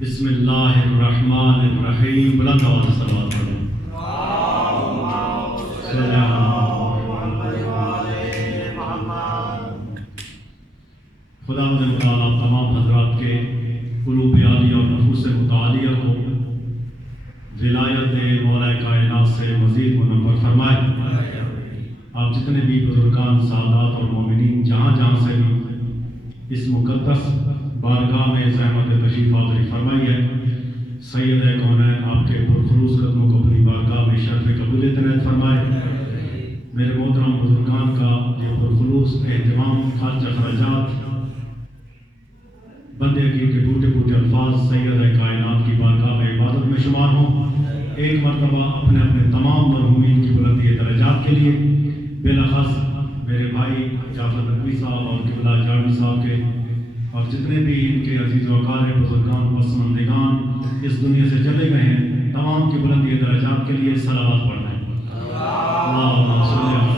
بسم اللہ الرحمن الرحیم. بلند آواز سے صلوات پڑھیں. خدا متعالیٰ تمام حضرات کے قلوب عالیہ اور نفوس متعالیہ کو ولایت مولا کائنات سے مزید منور فرمائے. آپ جتنے بھی بزرگان، سادات اور مومنین جہاں جہاں سے بھی اس مقدس بارگاہ میں زحمت تشریف آوری فرمائی ہے، سید کونین آپ کے پرخلوص قدموں کو اپنی بارگاہ میں شرف قبولیت عنایت فرمائے. میرے محترم بزرگان کا یہ پرخلوص اہتمام، خرچ اخراجات، بندے کی کے ٹوٹے پھوٹے الفاظ سید کائنات کی بارگاہ میں عبادت میں شمار ہوں. ایک مرتبہ اپنے اپنے تمام مرحومین کی بلندی درجات کے لیے بالاخص میرے بھائی جعفر نقوی صاحب اور قبلہ جاڑوی صاحب کے اور جتنے بھی ان کے عزیز و اقارب بزرگان پسماندگان اس دنیا سے چلے گئے ہیں، تمام کی بلندی درجات کے لیے صلوات پڑھنا ہے. اللہم صلی اللہ.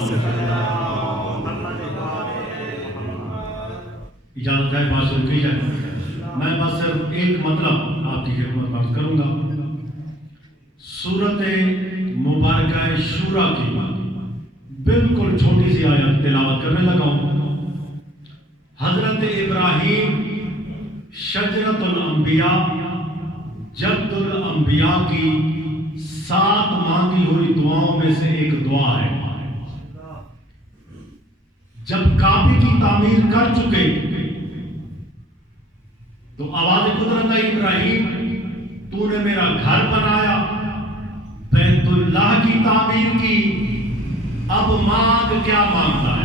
اجازت ہے بات شروع کی جائے. میں بس صرف ایک مطلب آپ کی خدمت بات کروں گا. سورت مبارکہ شورا کی بالکل چھوٹی سی آیت تلاوت کرنے لگا ہوں. حضرت ابراہیم شجرۃ الانبیاء، جد الانبیاء کی 7 مانگی ہوئی دعاؤں میں سے ایک دعا ہے. جب کعبے کی تعمیر کر چکے تو آواز قدرت ہے، ابراہیم تو نے میرا گھر بنایا، بیت اللہ کی تعمیر کی، اب مانگ کیا مانگتا ہے.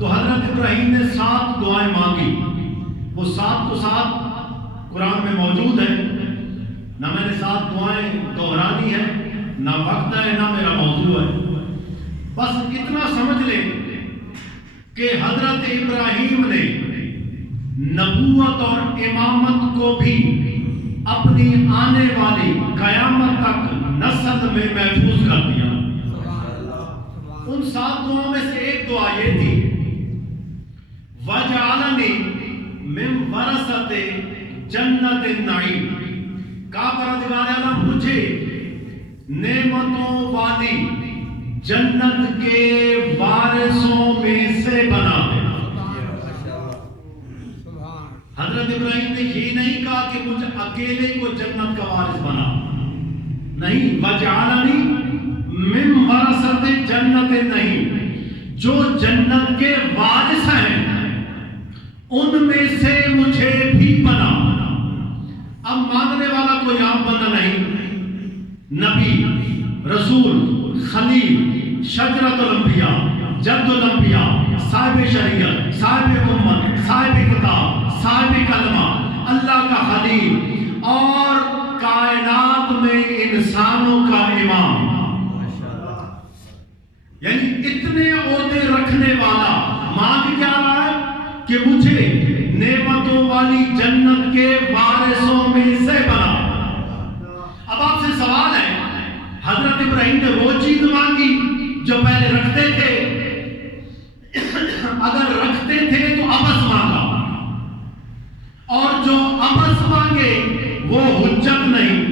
تو حضرت ابراہیم نے 7 دعائیں مانگی. وہ 7 کو 7 قرآن میں موجود ہے. نہ میں نے 7 دعائیں دہرانی ہے، نہ وقت ہے، نہ میرا موضوع ہے. بس اتنا سمجھ لیں کہ حضرت ابراہیم نے نبوت اور امامت کو بھی اپنی آنے والی قیامت تک نسل میں محفوظ کر دیا. ان 7 دعاؤں میں سے ایک دعا یہ تھی، وَجَعَلَنِي مِن وَرَثَةِ جَنَّةِ النَّعِيمِ. کہا پروردگار عالم مجھے نعمتوں والی جنت کے وارثوں میں سے بنا دے. حضرت ابراہیم نے یہ نہیں کہا کہ مجھے اکیلے کو جنت کا وارث بنا، نہیں. وَجَعَلَنِي مِن وَرَثَةِ جَنَّةِ النَّعِيمِ، جو جنت کے وارث ہیں ان میں سے مجھے بھی بنا. اب مانگنے والا کوئی عام بندہ نہیں، نبی، رسول، خلیل، شجرۃ الانبیاء، جد الانبیاء، صاحب شریعت، صاحب امت، صاحب کتاب، صاحب کلمہ، اللہ کا خلیل اور کائنات میں انسانوں کا امام. یعنی اتنے عہدے رکھنے والا مانگ کیا رہا ہے کہ مجھے نعمتوں والی جنت کے وارثوں میں سے بنا. اب آپ سے سوال ہے، حضرت ابراہیم نے وہ چیز مانگی جو پہلے رکھتے تھے؟ اگر رکھتے تھے تو ابس مانگا، اور جو ابس مانگے وہ حجت نہیں.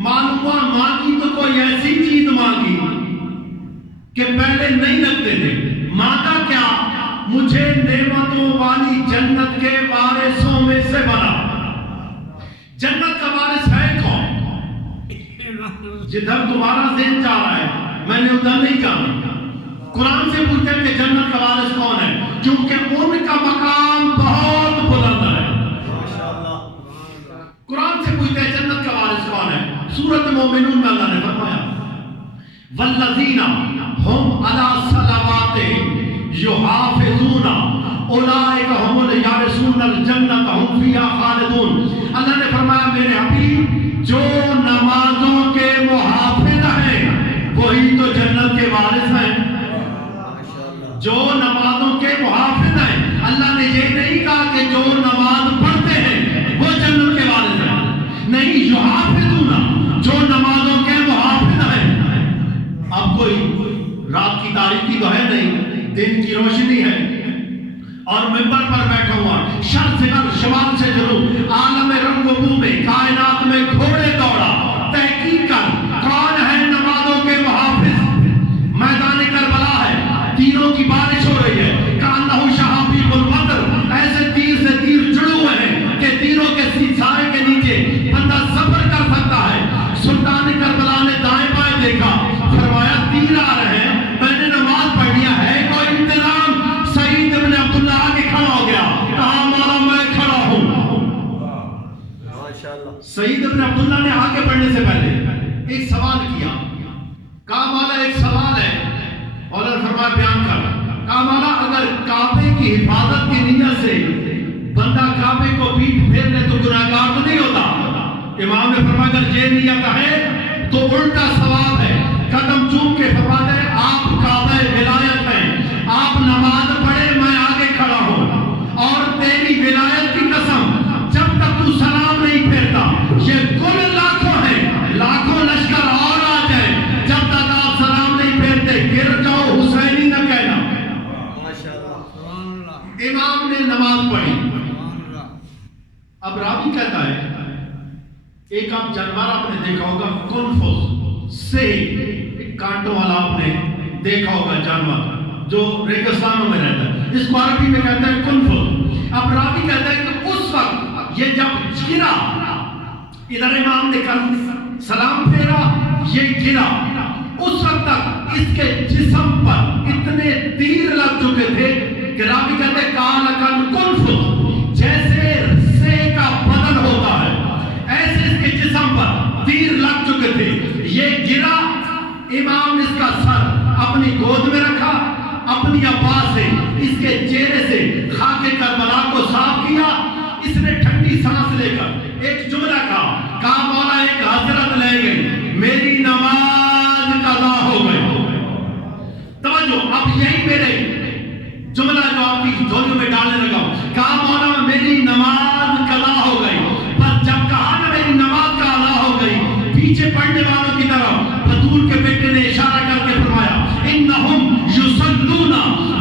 معلوم ہوا مانگی تو کوئی ایسی چیز مانگی کہ پہلے نہیں رکھتے تھے. مانگا کیا؟ مجھے نعمتوں والی جنت کے وارثوں میں سے بنا. جنت کا وارث ہے کون؟ جدھر تمہارا ذہن جا رہا ہے میں نے ادھر نہیں کہا. قرآن سے پوچھتے ہیں کہ جنت کا وارث کون ہے، کیونکہ ان کا مقام بہت بلند ہے. قرآن سے پوچھتے ہیں جنت کا وارث کون ہے. سورۃ مومنون میں اللہ نے فرمایا والذین هم علی صلواتہم یحافظون اولئک هم الوارثون الجنۃ هم فیہا خالدون. اللہ نے فرمایا میرے حبیب جو نمازوں کے محافظ ہیں وہی تو جنت کے وارث ہیں. جو نمازوں کے محافظ ہیں. اللہ نے یہ نہیں کہا کہ جو نماز پڑھتے ہیں وہ جنت کے وارث ہیں، نہیں. یحافظون جو نمازوں کے محافظ ہیں. اب کوئی رات کی تاریکی تو ہے نہیں، دن کی روشنی ہے، اور ممبر پر بیٹھا ہوا شرق سے شمال سے جنوب عالم سعید ابن عبداللہ نے آگے بڑھنے سے پہلے ایک سوال کیا. کہا مولا ایک سوال ہے. مولا نے فرمایا بیان کر. کہا مولا اگر کعبے کی حفاظت کی نیت سے بندہ کعبے کو پیٹ پھیر لے تو گناہگار تو نہیں ہوتا؟ امام نے فرمایا اگر یہ نیت ہے تو الٹا ثواب ہے. قدم چوم کے فرماتے ہیں آپ کعبہ ولایت ہیں, آپ نماز پڑھے میں آگے کھڑا ہوں, اور تیری ولایت کی قسم جب تک تو سلام نہیں پھیرتا, یہ کل لاکھوں ہیں, لاکھوں لشکر اور آ جائیں, جب تک آپ سلام نہیں پھیرتے گر جاؤ حسینی نہ کہنا. امام نے نماز پڑھی. اب راوی کہتا ہے ایک آپ جانور آپ نے دیکھا ہوگا کنفوس سے, ایک کانٹوں والا آپ نے دیکھا ہوگا جانور جو ریگستانوں میں رہتا ہے, اس کو عربی میں کہتے ہیں کنفوس. اب راوی کہتا ہے کہ اس وقت یہ جب گرا, ادھر امام نے کر سلام پھیرا, یہ گرا, اس وقت تک اس کے جسم پر اتنے تیر لگ چکے تھے کہ راوی کہتے ہیں کالکن کنفوس, جیسے رسے کا بدن ہوتا ہے ایسے اس کے جسم پر تیر لگ چکے تھے. یہ گرا, امام اس کا سر اپنی گود میں رکھا, اپنی عبا سے اس کے چہرے سے خاک کربلا کو صاف کیا. اس نے ٹھنڈی سانس لے کر ایک جملہ کہا مولا ایک حضرت لے گئی, میری نماز قضا ہو گئی. توجہ, اب یہی میرے جملہ جو آپ کی جھولیوں میں ڈالنے لگا ہوں, کہا مولا میری نماز قضا ہو گئی. پر جب کہا نا میری نماز قضا ہو گئی, پیچھے پڑھنے والوں کی طرف بطول کے بیٹے نے اشارہ کر کے فرمایا انہم یصلون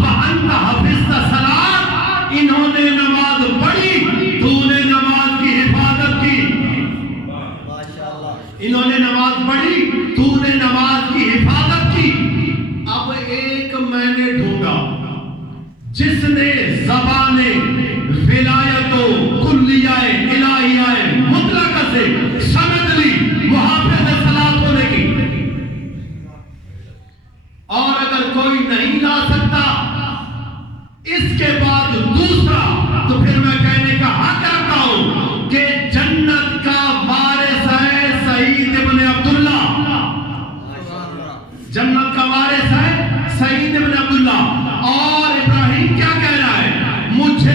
وانت حفظت صلاۃ, انہوں نے نماز پڑھی تو نے نماز کی حفاظت کی. انہوں نے نماز پڑھی تو نے نماز کی حفاظت کی. اب ایک میں نے ڈھونڈا جس نے زبان ولایت و کلیہ الہیہ مطلقہ سے سند لی محافظ صلاۃ ہونے کی, اور اگر کوئی نہیں لا سکتا اس کے بعد دوسرا, تو پھر میں کہنے کا حق رکھتا ہوں کہ جنت کا وارث ہے سعید ابن عبداللہ. جنت کا وارث ہے سعید ابن عبداللہ. اور ابراہیم کیا کہہ رہا ہے, مجھے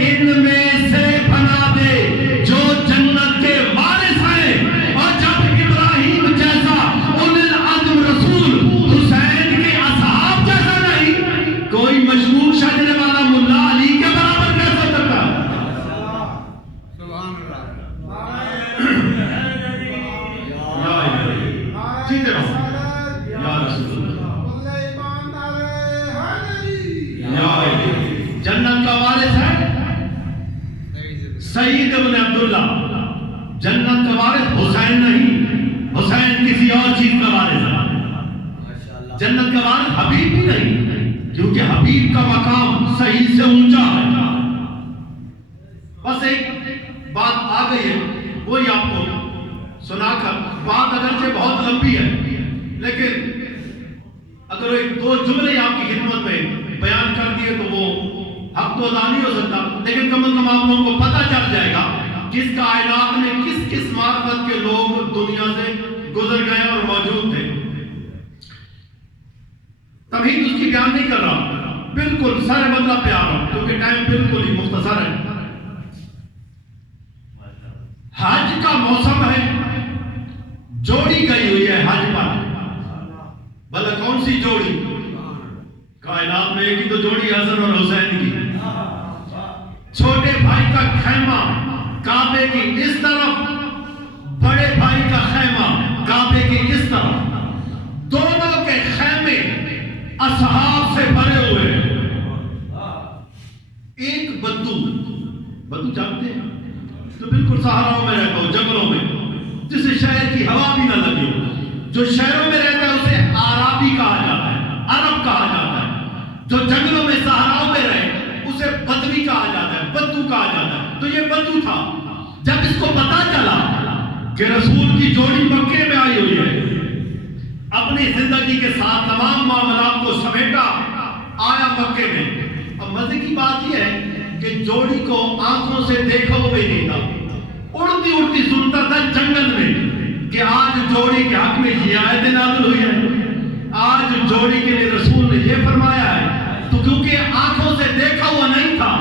ان میں سے بنا دے جو جنت کے وارث ہیں. اور جب ابراہیم جیسا اولو العزم رسول حسین کے اصحاب جیسا نہیں, کوئی مشہور شجرے والا ملا علی کے برابر کیسے سکتا. سبحان اللہ, جیتے رہو یا رسول اللہ. جنت کا وارث ہے سعید ابن عبداللہ. جنت کا وارث حسین نہیں, حسین کسی اور چیز کا وارث ہے. جنت کا وارث حبیب بھی نہیں, کیونکہ حبیب کا مقام سعید سے اونچا ہے. بس ایک بات آ گئی ہے, وہی آپ کو سنا کر, بات اگرچہ بہت لمبی ہے لیکن اگر ایک دو جملے آپ کی خدمت میں بیان کر دیے تو وہ حق تو ادا نہیں ہو سکتا, لیکن کم از کم آپ لوگوں کو پتہ چل جائے گا کس کائنات میں کس کس معرفت کے لوگ دنیا سے گزر گئے اور موجود تھے. تمہید اس کی بیان نہیں کر رہا, بالکل سارے مطلب پہ آ رہا ہوں کیونکہ ٹائم بالکل ہی مختصر ہے. حج کا موسم ہے, جوڑی گئی ہوئی ہے حج پر. بھلا کون سی جوڑی؟ کائنات میں ایک ہی تو جوڑی حسن اور حسین کی. چھوٹے بھائی کا خیمہ کعبے کی اس طرف, بڑے بھائی کا خیمہ کعبے کی اس طرف, دونوں کے خیمے اصحاب سے بھرے ہوئے. ایک بدو جانتے ہیں تو بالکل صحراؤں میں رہتا ہو, جنگلوں میں, جسے شہر کی ہوا بھی نہ لگی ہو. جو شہروں میں رہتا ہے اسے عربی کہا جاتا ہے, عرب کہا جاتا ہے. جو جنگلوں میں صحراؤں میں رہے اسے بدوی کہا جاتا ہے, بدو کہا جاتا ہے. تو یہ بدو تھا. جب اس کو پتا چلا کہ رسول کی جوڑی مکے میں آئی ہوئی ہے, اپنی زندگی کے ساتھ تمام معاملات کو سمیٹا آیا مکے میں. اب مزے کی بات یہ ہے کہ جوڑی کو آنکھوں سے دیکھا ہوئے نہیں تھا, اڑ اڑتی اڑتی سنتا تھا جنگل میں کہ آج جوڑی کے حق میں یہ آیت نازل ہوئی ہے، آج جوڑی کے لیے رسول نے یہ فرمایا ہے۔ تو کیونکہ آنکھوں سے دیکھا ہوا نہیں تھا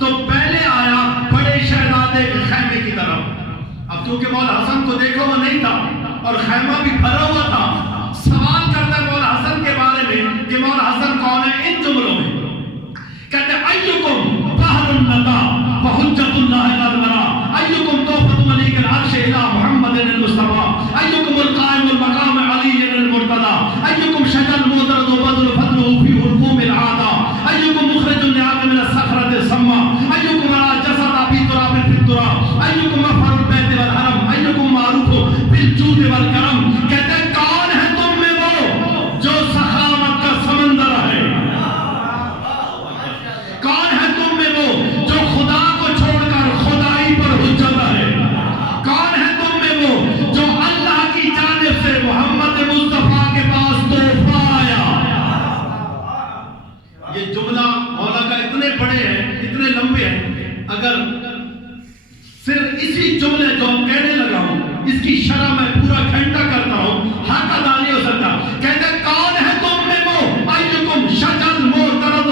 تو پہلے آیا بڑے شہزادے کے خیمے کی طرف۔ اب کیونکہ مولا حسن کو دیکھا ہوا نہیں تھا اور خیمہ بھی بھرا ہوا تھا، سوال کرتا ہے مولا حسن کے بارے میں کہ مولا حسن کون ہے ان جملوں میں، کہتے ہیں ایکم بحر الندى وحجت اللہ الادبرا، ایکم توفت ملیک العرش الى محمد المصطفى، ایکم القائم المقام علی المرتضی، ایکم شجل مودرد وبدل فضله فی حلقوم العادہ، ایکم مخرج النعام من الصخرة السما، ایکم را جسد فی تراب فی التراب، ایکم مفر البیت والحرم، ایکم معروف بالجود والکرم۔ کہتے ہیں کون ہے تم میں وہ جو سخاوت کا سمندر ہے، کون ہے تم میں وہ جو خدا کو چھوڑ کر خدائی پر حجت ہے، کون ہے تم میں وہ جو اللہ کی جانب سے محمد مصطفیٰ کے پاس تحفہ آیا۔ یہ جملہ مولا کا اتنے بڑے ہیں، اتنے لمبے ہیں، اگر صرف اسی جملے جو ہم کہنے لگا ہوں اس کی شرح میں پورا گھنٹہ کرتا ہوں، حق ادا نہیں ہو سکتا۔ کہتے ہیں کون ہے تم میں وہ ایکم شجل مودرد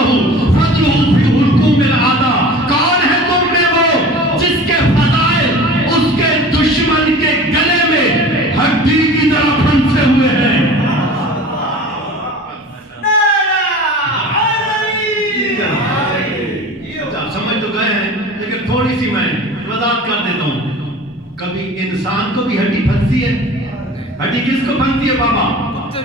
فضلہ فی حلقوم العادہ، کون ہے تم میں وہ جس کے فضائل اس کے دشمن کے گلے میں ہڈی کی طرح پھنسے ہوئے ہیں۔ سمجھ تو گئے ہیں لیکن تھوڑی سی میں وضاحت کر دیتا ہوں۔ کبھی انسان کو بھی ہڈی پھنستی ہے، ہڈی کس کو پھنستی ہے بابا؟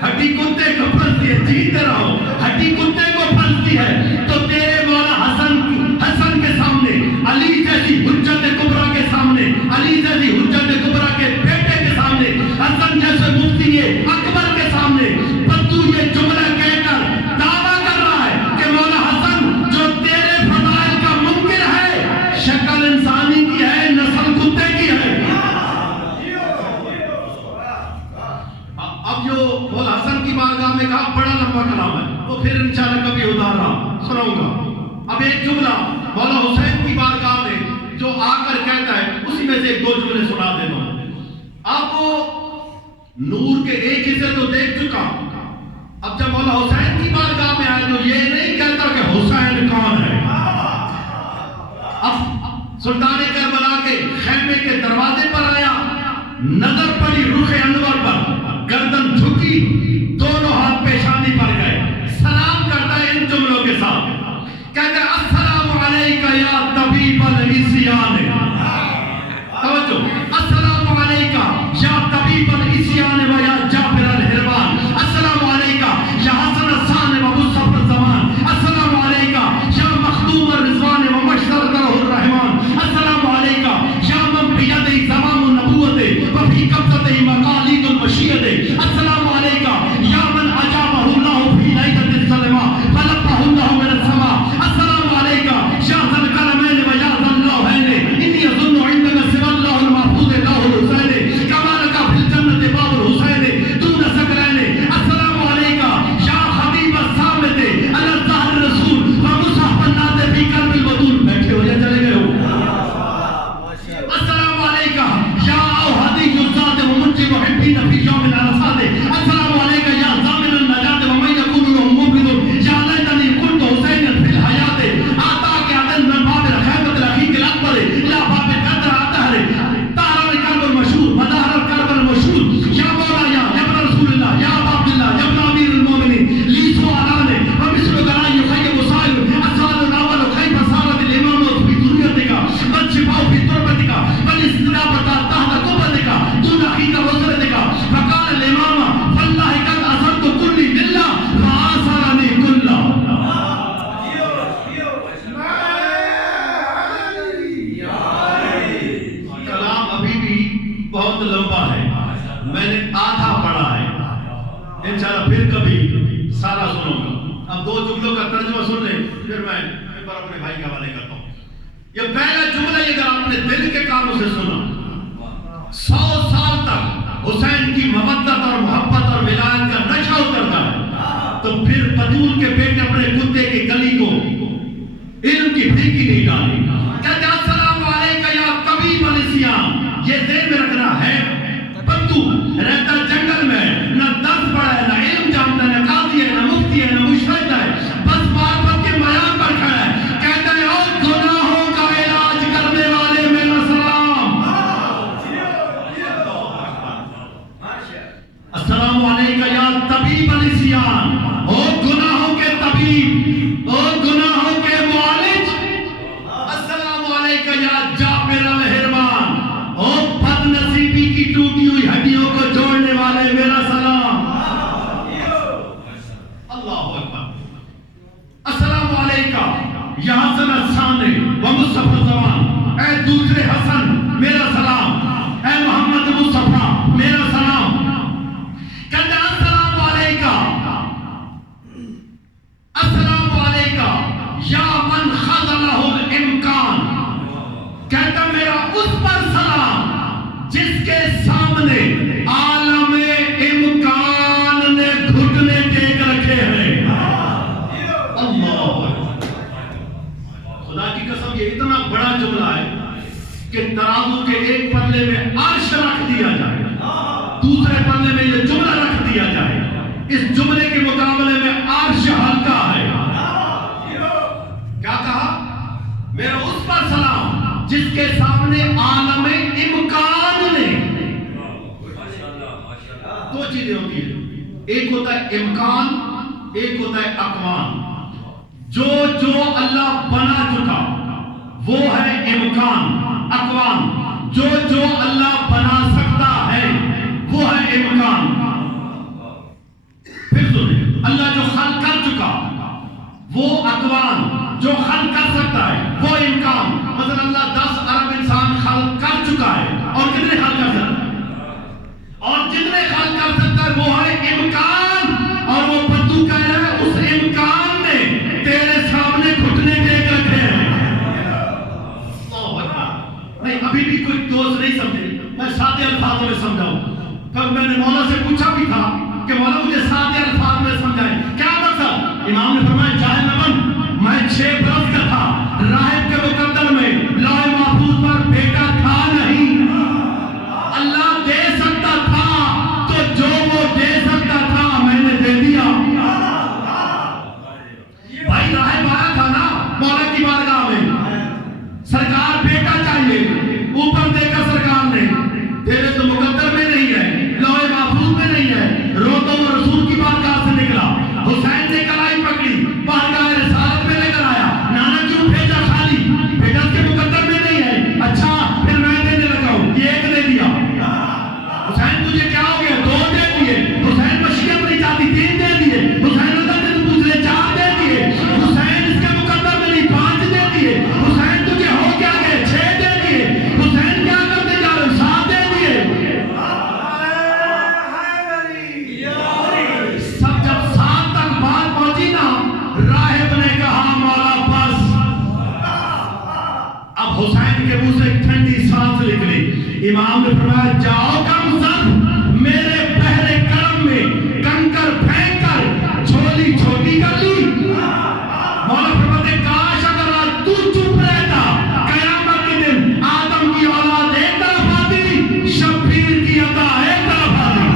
ہڈی کتے کو پھنستی ہے، جیتے رہو، ہڈی کتے کو پھنستی ہے۔ تو تیرے مولا حسن کے سامنے، علی جیسی حجت کبریٰ کے سامنے، علی جیسی حجت کبریٰ کے بیٹے کے سامنے، حسن جیسے مفتی اکبر کے سامنے بدو یہ جملہ کہہ کر دعویٰ کر رہا ہے کہ مولا حسن جو تیرے فضائل کا منکر ہے، شکل انسانی کی ہے، نسل کتے کی ہے۔ اب جو مولا حسن کی بارگاہ میں کہا بڑا لمبا کلام ہے، وہ پھر انشاءاللہ کبھی ادھارا سناؤں گا۔ اب ایک جملہ مولا حسین کی بارگاہ میں جو آ کر کہتا ہے اسی میں سے ایک دو جملے سنا دیتا ہوں۔ اب وہ نور کے ایک حصے تو دیکھ چکا، اب جب مولا حسین کی بارگاہ میں آئے تو یہ نہیں کہتا کہ حسین کون ہے۔ اب سلطان کربلا کے خیمے کے دروازے پر آیا، نظر پڑی رخ انور پر، گردن جھکی، دونوں ہاتھ پیشانی پر گئے، سلام کرتا ہے ان جملوں کے ساتھ، کہتا ہے السلام علیکہ یا طبیب العصیان، توجہ، السلام علیکہ یا طبیب العصیان و یا جابر الحربان، السلام علیکہ یا حسن الثان و مصطفی الزمان، السلام علیکہ یا مخدوم الرضوان و مشترک الرحمان، السلام علیکہ یا من بیدہ زمام النبوت و فی قبضتہ مقالید المشیت، السلام علیکہ یا من عجابہ اللہ فی لیلۃ الظلمہ فلقہ اللہ من السماء، السلام علیکہ یا ذا الکرمین و یا ذا اللوحین، انی اظن عندک سوى اللہ المحفوظ اللہ الحسین کما لک فی الجنۃ باب الحسین دون ثقلین، السلام علیکہ یا حبیب الثابت علی الظاہر الرسول و مصحف الناطق فی قلب الودود، بیٹھے ہو یا چلے گئے ہو؟ السلام علیکہ یا اوحدی الذات و منجی محبین فی یوم العرصات، السلام علیکہ یا ضامن النجات و من یکون لهم مبغض، یا لیتنی کنت حسینا فی الحیات، آتاک عدن من باب الخیبۃ العقیق الاکبر الی باب القدر الطاہر، طاہر القلب المشہور مظاہر القلب المشہور، یا مولا یا ابن رسول اللہ یا ابا عبداللہ یا ابن امیر المومنین لی سؤالان و مثل لا یخیب سائل، السؤال الاول کیف صارت الامامۃ فی ذریتک والشفاء فی تربتک والاستجابۃ تحت قبضتک دون اخیک وزرتک، فقال الامام فاللہ قد اثرت کلی للہ فآثرنی کلہ۔ کلام ابھی بھی بہت لمبا ہے، میں نے آدھا پڑھا ہے، انشاءاللہ پھر کبھی سارا سنوں گا۔ اب دو جملوں کا ترجمہ سن لیں پھر میں اپنے بھائی کے حوالے کرتا ہوں۔ یہ پہلا جملہ اگر آپ نے دل کے کانوں سے سنا، 100 سال تک حسین کی محبت اور محبت اور ولایت کا نشہ اترتا ہے، تو پھر بدول کے بیٹے اپنے کتے کی گلی کو علم کی پھیکی نہیں ڈالی، کہتے السلام علیکہ یا طبیب العصیان، اس پر سلام جس کے سامنے عالم امکان نے گھٹنے ٹیک رکھے ہیں. اللہ خدا کی قسم یہ اتنا بڑا جملہ ہے کہ ترازو کے ایک پلے میں عرش رکھ دیا جائے, دوسرے پلے میں یہ جملہ رکھ دیا جائے, اس جملے کے مقابلے میں عرش ہلکا ہے. کیا کہا؟ میرا اس پر سلام جس کے سامنے عالم امکان نے. دو چیزیں ہوتی ہیں, ایک ہوتا ہے امکان, ایک ہوتا ہے اقوام. جو اللہ بنا چکا وہ ہے امکان. اقوام جو اللہ بنا سکتا ہے وہ ہے امکان. پھر سنیں, اللہ جو خلق کر چکا وہ اقوام, جو خلق کر سکتا ہے وہ امکان. مثلا اللہ 10 ارب انسان خلق کر چکا ہے, اور کتنے خلق کر سکتا ہے؟ اور جتنے خلق کر سکتا ہے وہ ہے امکان. اور وہ بدو کہہ رہا ہے اس امکان نے تیرے سامنے گھٹنے ٹیک رکھے ہیں. نہیں, ابھی بھی کوئی دوست نہیں سمجھے, میں سادے الفاظوں میں سمجھاؤں. کب میں نے مولا سے پوچھا بھی تھا کہ مولا مجھے سادے الفاظ میں سمجھائیں کیا مقصد. امام نے فرمایا جاہل نہ بن, میں 6 برس کا تھا, راہب کے مقدر میں لوح محفوظ پر بیٹا تھا نہیں. اللہ دے سکتا تھا تو جو وہ دے سکتا تھا میں نے دے دیا. بھائی راہب آیا تھا نا مولا کی بارگاہ میں, سرکار بیٹا چاہیے, اوپر دے کر سرکار نے, تیرے تو مقدر میں نہیں ہے, لوح محفوظ میں نہیں ہے. روتوں میں رسول کی بارگاہ سے نکلا, حسین نے کلائی پکڑی, بارگاہ رسالت میں لے کر آیا. نانا کیوں بھیجا خالی, بیٹا کے مقدر میں نہیں ہے. اچھا پھر میں دینے لگا ہوں, یہ 1 دے دیا. حسین تجھے کیا ہو گیا, 2 دے دیے. حسین مشیت نہیں چاہتی, 3 دے دیے. حسین اللہ نے پوچھ لے 4 دے دیے. حسین اس کے مقدر میں نہیں, 5 دے دیے. حسین تجھے ہو کیا گئے, 6 دے دیے. حسین کیا کرتے جا رہے, 7 دے دیے. سب جب 7 تک بات پہنچی نا, راہب نے کہا مولا بس. اب حسین کے منہ سے ایک ٹھنڈی سانس نکلی. امام نے فرمایا جاؤ کم سب, میرے پہلے کرم میں کنکر پھینک کر جھولی چھوٹی کر لی. مولا فرماتے کاش اگر آج تو چپ رہتا, قیامت کے دن آدم کی اولاد ایک طرف آتی, شبیر کی عطا ایک طرف آتی.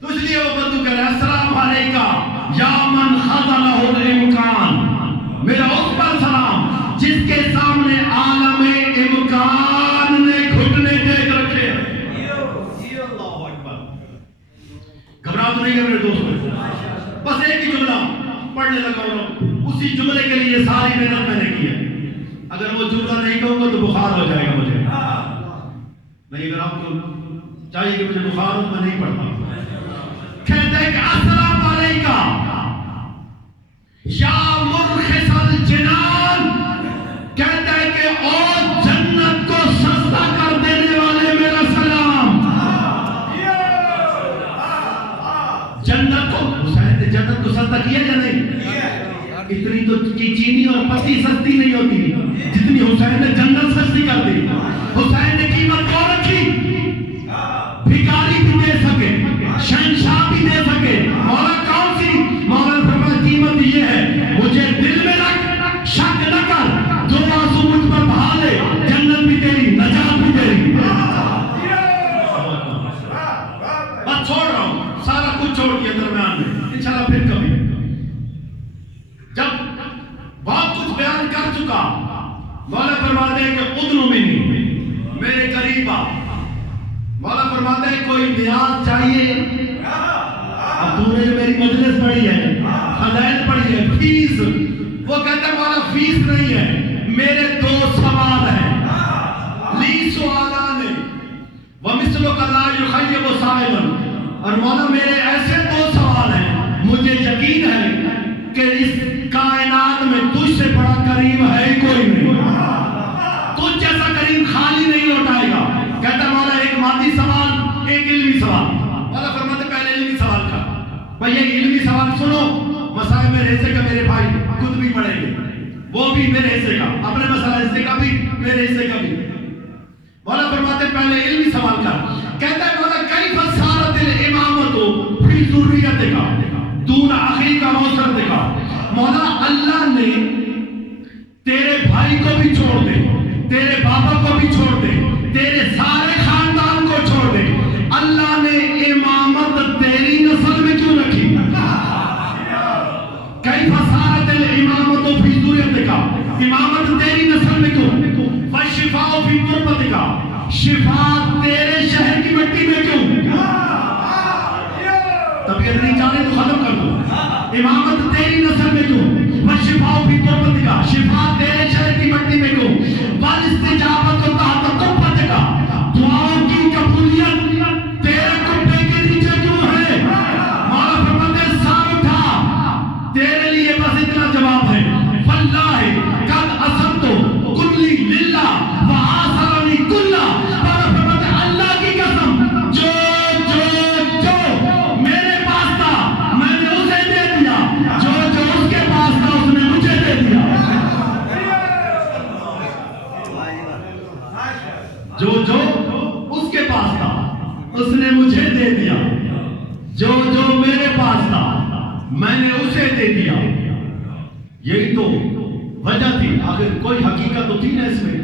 تو اس لیے وہ بدو کہہ رہا ہے السلام علیکم یا من خذلہ الامکان. میرا اس پر سلام جس کے سامنے عالم امکان نے گھٹنے ٹیک رکھے. گھبراہ تو نہیں ہے میرے دوستوں, بس ایک ہی جملہ پڑھنے لگا ہوں, اسی جملے کے لیے ساری محنت میں نے کی ہے. اگر وہ جملہ نہیں کہوں گا تو بخار ہو جائے گا مجھے. نہیں, اگر آپ کو چاہیے کہ مجھے بخار ہو میں نہیں پڑھتا. کہتے ہیں کہ السلام علیکم یا مرخص الجنان. کہتا ہے کہ او جنت کو سستا کر دینے والے میرا سلام. جنت کو, حسین نے جنت کو سستا کیا یا نہیں؟ اتنی تو چینی اور پتی سستی نہیں ہوتی جتنی حسین نے جنت سستی کر دی. حسین نے قیمت کو رکھی, بھکاری بھی دے سکے, شہنشاہ بھی دے سکے. مولا کون سی؟ مولا نے فرمایا قیمت یہ ہے, مجھے دل میں رکھ, شک نہ کر, 2 آنسو مجھ پر بہا لے, جنت بھی تیری, نجات بھی تیری. بس چھوڑ رہا ہوں, سارا کچھ چھوڑ دیا درمیان میں, انشاءاللہ پھر کبھی. جب بہت کچھ بیان کر چکا, مولا فرماتے ہیں کہ ادنو منی, میرے قریب آ. مولا فرماتے ہیں کوئی نیاز چاہیے. اب تو نے جو میری مجلس پڑھی ہے, فضائل پڑھی ہے, فیس, وہ کہتا ہے مولا فیس نہیں ہے, میرے 2 سوال ہیں. لی سوالان ومثلک لا یخیب سائلا. اور مولا میرے ایسے 2 سوال ہیں, مجھے یقین ہے کہ اس کائنات میں تجھ سے بڑا کریم ہے کوئی نہیں, تجھ جیسا کریم خالی نہیں لوٹائے گا. کہتا مولا ایک مادی سوال, ایک علمی سوال. مولا فرماتے پہلے علمی سوال کا, بھئی یہ علمی سوال سنو, مسائل میں رہ سکے میرے بھائی خود بھی پڑھیں گے. وہ بھی میرے حصے کا، اپنے مسئلہ حصے کا بھی، میرے حصے کا بھی. مولا فرماتے پہلے علمی سوال کر، کہتا ہے مولا کیف صارت الامامت فی ذریتک دون اخیک واسرتک. مولا اللہ نے تیرے بھائی کو بھی چھوڑ دے، تیرے بابا کو بھی چھوڑ دے، تیرے سارے خاندان کو چھوڑ دے، اللہ نے امامت تیری نسل میں کیوں رکھی؟ کیف صارت الامامت فی ذریتک، امامت تیری نسل میں کیوں؟ والشفاء فی تربتک، شفا تیرے شہر کی مٹی میں کیوں؟ طبیعت نہیں چاہتے تو ختم کر دو. امامت تیری نسل میں کیوں؟ والشفاء فی تربتک، شفا تیرے شہر کی مٹی میں کیوں؟ والاستجابت تحت قبتک، دعاؤں کی قبولیت تیرے کبے کے نیچے کیوں ہے؟ مولا فرماتے ہیں سر اٹھا، تیرے لیے بس اتنا جواب ہے، واللہ قد اسلمت کلی للہ وآثرنی کلہ. مولا فرماتے ہیں اللہ کی قسم، جو میرے پاس تھا میں نے اسے دے دیا، جو اس کے پاس تھا اس نے مجھے دے دیا. جو اس کے پاس تھا اس نے مجھے دے دیا، جو میرے پاس تھا میں نے اسے دے دیا. یہی تو وجہ تھی. آخر کوئی حقیقت تو تھی نا اس میں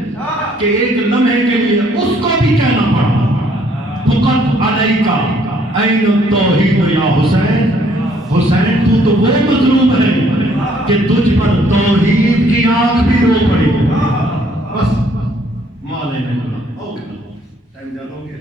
کہ ایک لمحے کے لیے اس کو بھی کہنا پڑا، فقط علیکا این التوحید یا حسین. حسین تو وہ مظلوم ہے کہ تجھ پر توحید کی آنکھ بھی رو پڑے. بس مالے نہیں ٹائم زیادہ ہو گیا.